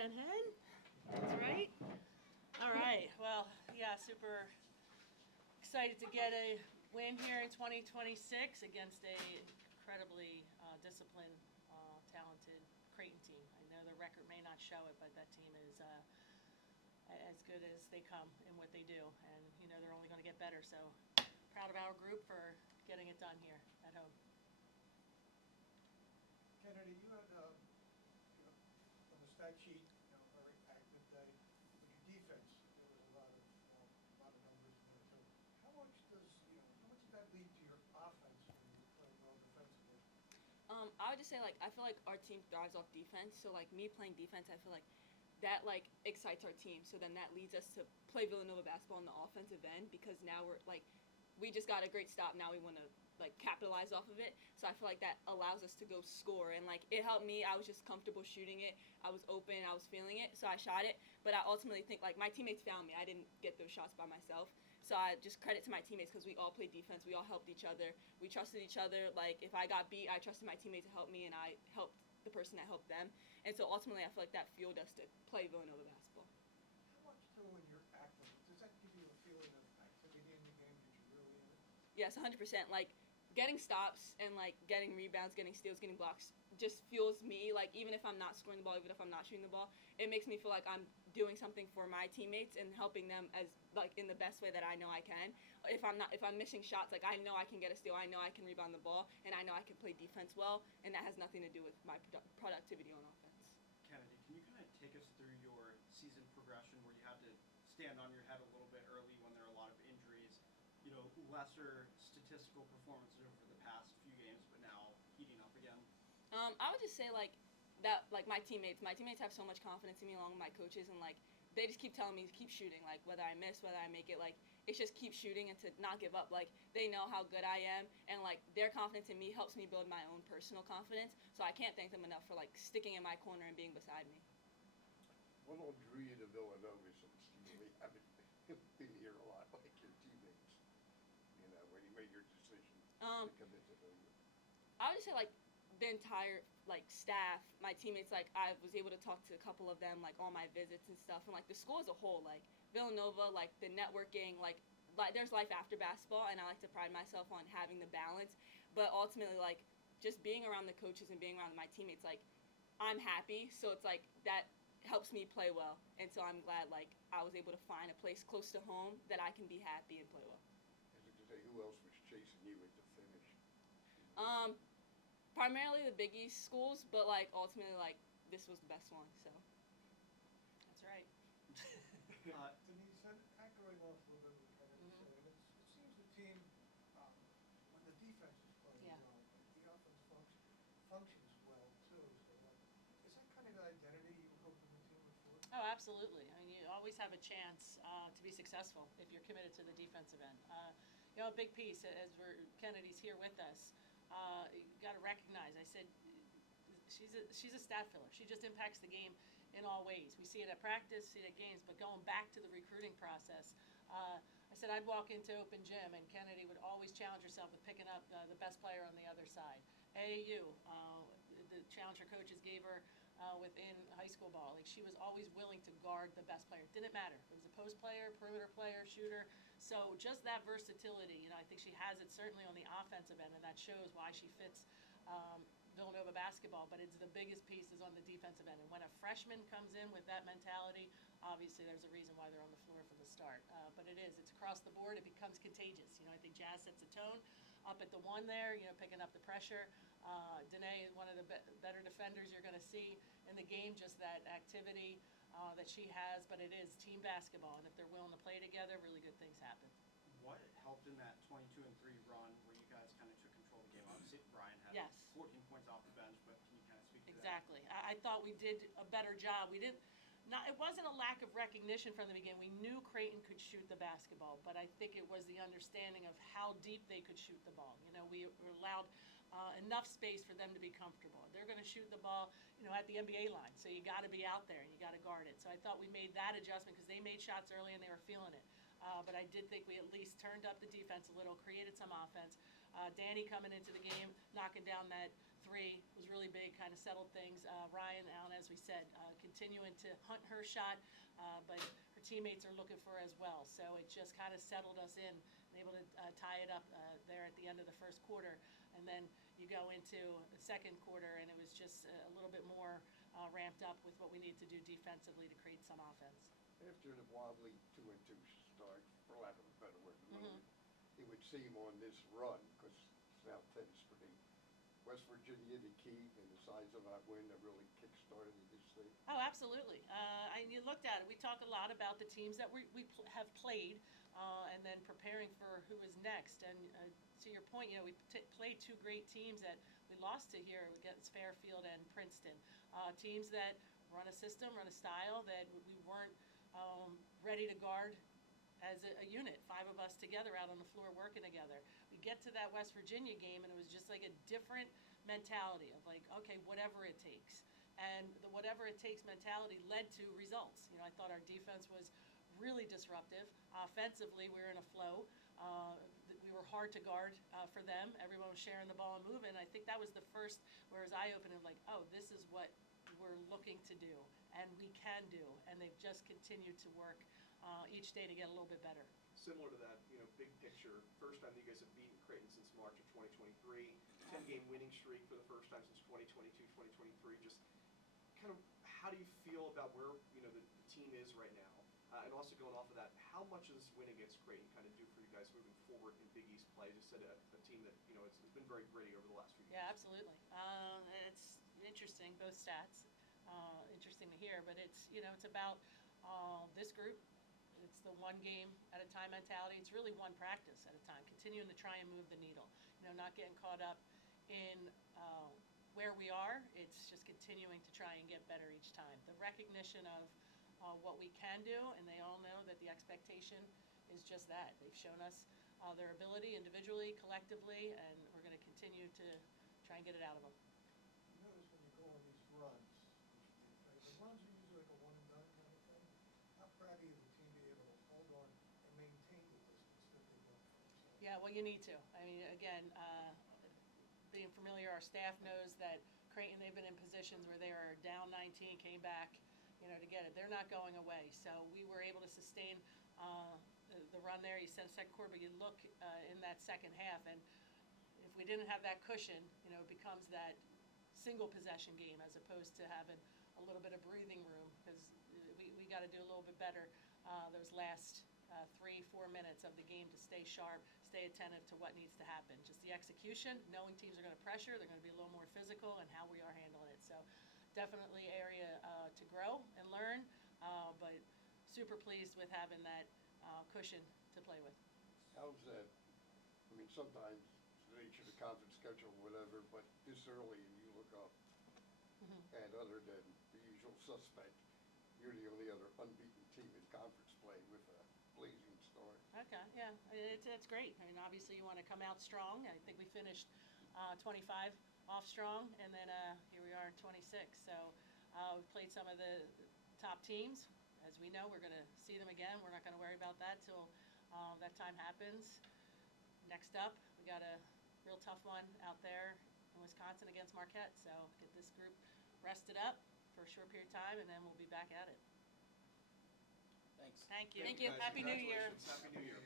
Hen Hen. That's right. All right. Well, yeah, super excited to get a win here in 2026 against a incredibly disciplined, talented Creighton team. I know the record may not show it, but that team is as good as they come in what they do, and they're only going to get better. So proud of our group for getting it done here at home. Kennedy, you had on the stat sheet, very active day. With your defense, there was a lot of numbers in there too. How much does that lead to your offense when you play well defensively? I would just say I feel like our team thrives off defense. So me playing defense, I feel like that excites our team. So then that leads us to play Villanova basketball on the offensive end because now we just got a great stop. Now we want to capitalize off of it. So I feel like that allows us to go score, and it helped me. I was just comfortable shooting it. I was open. I was feeling it, so I shot it. But I ultimately think my teammates found me. I didn't get those shots by myself. So I just credit to my teammates because we all played defense. We all helped each other. We trusted each other. If I got beat, I trusted my teammates to help me, and I helped the person that helped them. And so ultimately, I feel like that fueled us to play Villanova basketball. How much too when you're active, does that give you a feeling of activity in the game that you're really in it? Yes, 100%. Getting stops and getting rebounds, getting steals, getting blocks just fuels me. Even if I'm not scoring the ball, even if I'm not shooting the ball, it makes me feel like I'm doing something for my teammates and helping them as in the best way that I know I can. If I'm missing shots, I know I can get a steal, I know I can rebound the ball, and I know I can play defense well, and that has nothing to do with my productivity on offense. Kennedy, can you kind of take us through your season progression where you had to stand on your head a little bit early when there are a lot of injuries? Lesser statistical performances over the past few games, but now heating up again? I would just say that my teammates have so much confidence in me along with my coaches, and they just keep telling me to keep shooting, whether I miss, whether I make it, it's just keep shooting and to not give up. They know how good I am, and their confidence in me helps me build my own personal confidence. So I can't thank them enough for sticking in my corner and being beside me. What all drew you to Villanova since you really haven't been here a lot like your teammates? When you made your decision to commit to Villanova? I would just say the entire staff, my teammates. I was able to talk to a couple of them on my visits and stuff, and the school as a whole, Villanova, the networking, there's life after basketball, and I like to pride myself on having the balance. But ultimately, just being around the coaches and being around my teammates, I'm happy. So it's that helps me play well, and so I'm glad I was able to find a place close to home that I can be happy and play well. Who else was chasing you at the finish? Primarily the Big East schools, but ultimately this was the best one. So. That's right. Denise, echoing off a little bit what Kennedy said, it seems the team, when the defense is playing well, the offense functions well too. So, is that kind of the identity you were hoping the team would form? Oh, absolutely. I mean, you always have a chance to be successful if you're committed to the defensive end. A big piece, as Kennedy's here with us, you got to recognize, I said, she's a stat filler. She just impacts the game in all ways. We see it at practice, see it at games, but going back to the recruiting process, I said I'd walk into open gym, and Kennedy would always challenge herself with picking up the best player on the other side. AAU, the challenge her coaches gave her within high school ball. She was always willing to guard the best player. Didn't matter. It was a post player, perimeter player, shooter. So just that versatility, I think she has it certainly on the offensive end, and that shows why she fits Villanova basketball. But it's the biggest piece is on the defensive end. And when a freshman comes in with that mentality, obviously there's a reason why they're on the floor from the start. But it's across the board. It becomes contagious. I think Jazz sets the tone up at the one there, picking up the pressure. Danae is one of the better defenders you're going to see in the game, just that activity that she has. But it is team basketball, and if they're willing to play together, really good things happen. What helped in that 22-3 run where you guys kind of took control of the game? Obviously, Brian had Yes. 14 points off the bench, but can you kind of speak to Exactly. I thought we did a better job. It wasn't a lack of recognition from the beginning. We knew Creighton could shoot the basketball, but I think it was the understanding of how deep they could shoot the ball. We were allowed enough space for them to be comfortable. They're going to shoot the ball, at the NBA line, so you got to be out there and you got to guard it. So I thought we made that adjustment because they made shots early and they were feeling it. But I did think we at least turned up the defense a little, created some offense. Danny coming into the game, knocking down that three was really big, kind of settled things. Ryan Allen, as we said, continuing to hunt her shot, but her teammates are looking for her as well. So it just kind of settled us in, and able to tie it up there at the end of the first quarter. And then you go into the second quarter, and it was just a little bit more ramped up with what we need to do defensively to create some offense. After the wobbly 2-2 start, for lack of a better word, it would seem on this run, because South Tenn's pretty, West Virginia the key, and the size of that win that really kick-started this thing. Oh, absolutely. You looked at it. We talk a lot about the teams that we have played, and then preparing for who is next. And to your point, we played two great teams that we lost to here against Fairfield and Princeton. Teams that run a system, run a style that we weren't ready to guard as a unit, 5 of us together out on the floor working together. We get to that West Virginia game, and it was just like a different mentality of like, okay, whatever it takes. And the whatever it takes mentality led to results. I thought our defense was really disruptive. Offensively, we were in a flow. We were hard to guard for them. Everyone was sharing the ball and moving. I think that was the first where it was eye-opening, like, oh, this is what we're looking to do, and we can do. And they've just continued to work each day to get a little bit better. Similar to that, big picture, first time you guys have beaten Creighton since March of 2023, 10-game winning streak for the first time since 2022, 2023. Just kind of how do you feel about where the team is right now? And also going off of that, how much does this win against Creighton kind of do for you guys moving forward in Big East play? Just said a team that has been very gritty over the last few years. Yeah, absolutely. It's interesting, both stats. Interesting to hear, but it's about this group. It's the one game at a time mentality. It's really one practice at a time, continuing to try and move the needle. Not getting caught up in where we are. It's just continuing to try and get better each time. The recognition of what we can do, and they all know that the expectation is just that. They've shown us their ability individually, collectively, and we're going to continue to try and get it out of them. You notice when you go on these runs, the runs are usually like a one-and-done kind of thing. How proud are you of the team being able to hold on and maintain the distance that they went for? Yeah, well, you need to. I mean, again, being familiar, our staff knows that Creighton, they've been in positions where they are down 19, came back, to get it. They're not going away. So we were able to sustain the run there. You said second quarter, but you look in that second half, and if we didn't have that cushion, it becomes that single possession game as opposed to having a little bit of breathing room, because we got to do a little bit better those last 3-4 minutes of the game to stay sharp, stay attentive to what needs to happen. Just the execution, knowing teams are going to pressure, they're going to be a little more physical, and how we are handling it. So definitely area to grow and learn, but super pleased with having that cushion to play with. How's that? I mean, sometimes the nature of the conference schedule, whatever, but this early and you look up, and other than the usual suspect, you're the only other unbeaten team in conference play with a blazing start. Okay, yeah, it's great. I mean, obviously you want to come out strong. I think we finished 25 off strong, and then here we are in 26. So we've played some of the top teams. As we know, we're going to see them again. We're not going to worry about that till that time happens. Next up, we got a real tough one out there in Wisconsin against Marquette. So get this group rested up for a short period of time, and then we'll be back at it. Thanks. Thank you. Thank you. Guys. Happy New Year. Congratulations. Happy New Year.